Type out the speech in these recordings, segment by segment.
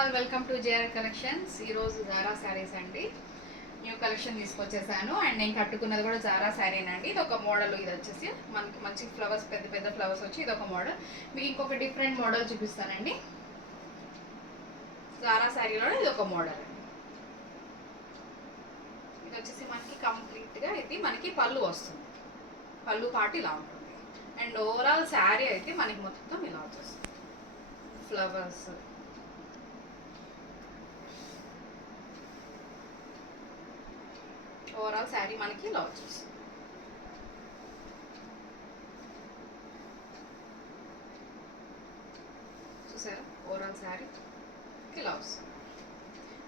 All welcome to JR collections. ఈరోజు Zara saris అండి, new collection తీసుకొచ్చేసాను. And నేను కట్టుకున్నది కూడా జారా శారీనండి. ఇది ఒక మోడల్. ఇది వచ్చేసి మనకి మంచి ఫ్లవర్స్, పెద్ద పెద్ద ఫ్లవర్స్ వచ్చి ఇది ఒక మోడల్. మీకు ఇంకొక డిఫరెంట్ మోడల్ చూపిస్తానండి. జారా శారీలో ఇది ఒక మోడల్ అండి. ఇది వచ్చేసి మనకి కంప్లీట్గా ఇది మనకి పళ్ళు వస్తుంది. పళ్ళు పాటు ఇలా ఉంటుంది. అండ్ ఓవరాల్ శారీ అయితే మనకి మొత్తం ఇలా వచ్చేస్తుంది. ఫ్లవర్స్, ఓవరాల్ శారీ మనకి ఇలా వచ్చేస్తుంది. చూసారా, ఓవరాల్ శారీ ఇలా వస్తుంది.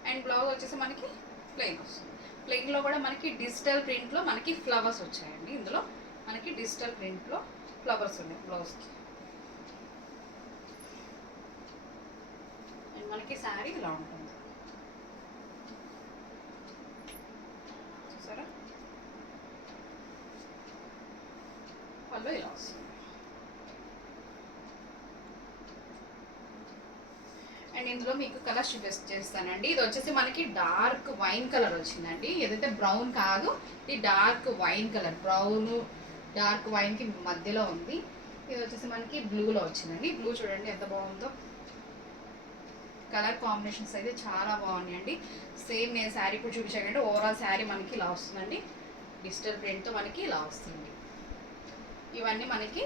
అండ్ బ్లౌజ్ వచ్చేసి మనకి ప్లెయిన్ వస్తుంది. ప్లెయిన్లో కూడా మనకి డిజిటల్ ప్రింట్లో మనకి ఫ్లవర్స్ వచ్చాయండి. ఇందులో మనకి డిజిటల్ ప్రింట్లో ఫ్లవర్స్ ఉన్నాయి బ్లౌజ్కి. అండ్ మనకి శారీ ఇలా ఉంటుంది. చూసారా, పళ్ళు ఇలా వస్తుంది. అండ్ ఇందులో మీకు కలర్స్ చూపిస్తానండి. ఇది వచ్చేసి మనకి డార్క్ వైన్ కలర్ వచ్చిందండి. ఏదైతే బ్రౌన్ కాదు, ఇది dark wine colour. Brown dark వైన్కి మధ్యలో ఉంది. ఇది వచ్చేసి మనకి బ్లూలో వచ్చిందండి. బ్లూ చూడండి ఎంత బాగుందో. కలర్ కాంబినేషన్స్ అయితే చాలా బాగున్నాయండి. సేమ్ నేను శారీ కూడా చూపించానండి. ఓవరాల్ శారీ మనకి ఇలా వస్తుందండి. డిజిటల్ ప్రింట్తో మనకి ఇలా వస్తుంది. ఇవన్నీ మనకి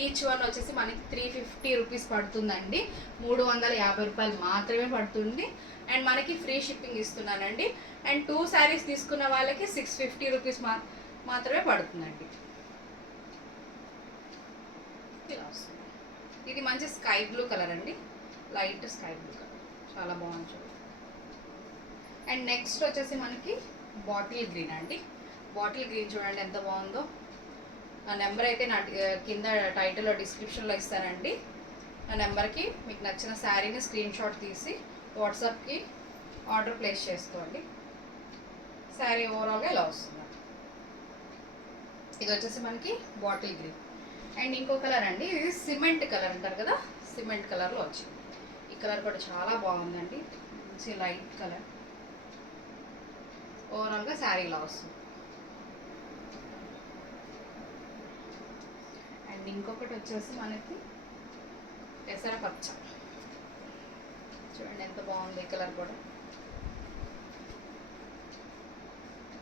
ఈచ్ వన్ వచ్చేసి మనకి 350 రూపీస్ పడుతుందండి. 350 రూపాయలు మాత్రమే పడుతుంది. అండ్ మనకి ఫ్రీ షిప్పింగ్ ఇస్తున్నానండి. అండ్ 2 శారీస్ తీసుకున్న వాళ్ళకి 650 రూపీస్ మాత్రమే పడుతుందండి. ఇలా వస్తుంది. ఇది మంచి స్కై బ్లూ కలర్ అండి. లైట్ స్కై బ్లూ కలర్, చాలా బాగుంది చూడండి. అండ్ నెక్స్ట్ వచ్చేసి మనకి బాటిల్ గ్రీన్ అండి. బాటిల్ గ్రీన్ చూడండి ఎంత బాగుందో. నా నెంబర్ అయితే నా కింద టైటిల్లో డిస్క్రిప్షన్లో ఇస్తానండి. నా నెంబర్కి మీకు నచ్చిన శారీని స్క్రీన్ షాట్ తీసి వాట్సాప్కి ఆర్డర్ ప్లేస్ చేసుకోండి. శారీ ఓవరాల్గా ఇలా వస్తుంది. ఇది వచ్చేసి మనకి బాటిల్ గ్రీన్. అండ్ ఇంకో కలర్ అండి, ఇది సిమెంట్ కలర్ అంటారు కదా, సిమెంట్ కలర్లో వచ్చింది. ఈ కలర్ కూడా చాలా బాగుందండి. మంచి లైట్ కలర్. ఓవరాల్గా శారీ ఇలా వస్తుంది. అండ్ ఇంకొకటి వచ్చేసి మనకి పెసర పచ్చ. చూడండి ఎంత బాగుంది. ఈ కలర్ కూడా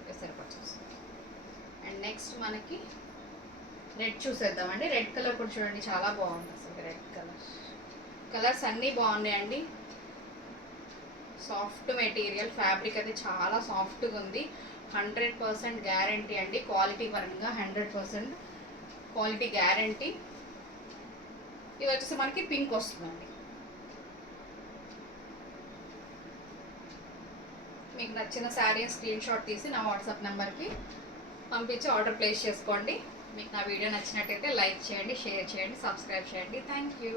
పెసర పచ్చ వస్తుంది. అండ్ నెక్స్ట్ మనకి రెడ్ చూసేద్దామండి. రెడ్ కలర్ కూడా చూడండి చాలా బాగుంది. అసలు రెడ్ కలర్స్ అన్నీ బాగున్నాయండి. సాఫ్ట్ మెటీరియల్, ఫ్యాబ్రిక్ అయితే చాలా సాఫ్ట్గా ఉంది. 100% గ్యారంటీ అండి. క్వాలిటీ పరంగా 100% క్వాలిటీ గ్యారంటీ. ఇది వచ్చేసి మనకి పింక్ వస్తుందండి. మీకు నచ్చిన శారీ స్క్రీన్ షాట్ తీసి నా వాట్సాప్ నెంబర్కి పంపించి ఆర్డర్ ప్లేస్ చేసుకోండి. మీకు నా వీడియో నచ్చినట్టయితే లైక్ చేయండి, షేర్ చేయండి, సబ్స్క్రైబ్ చేయండి. Thank you.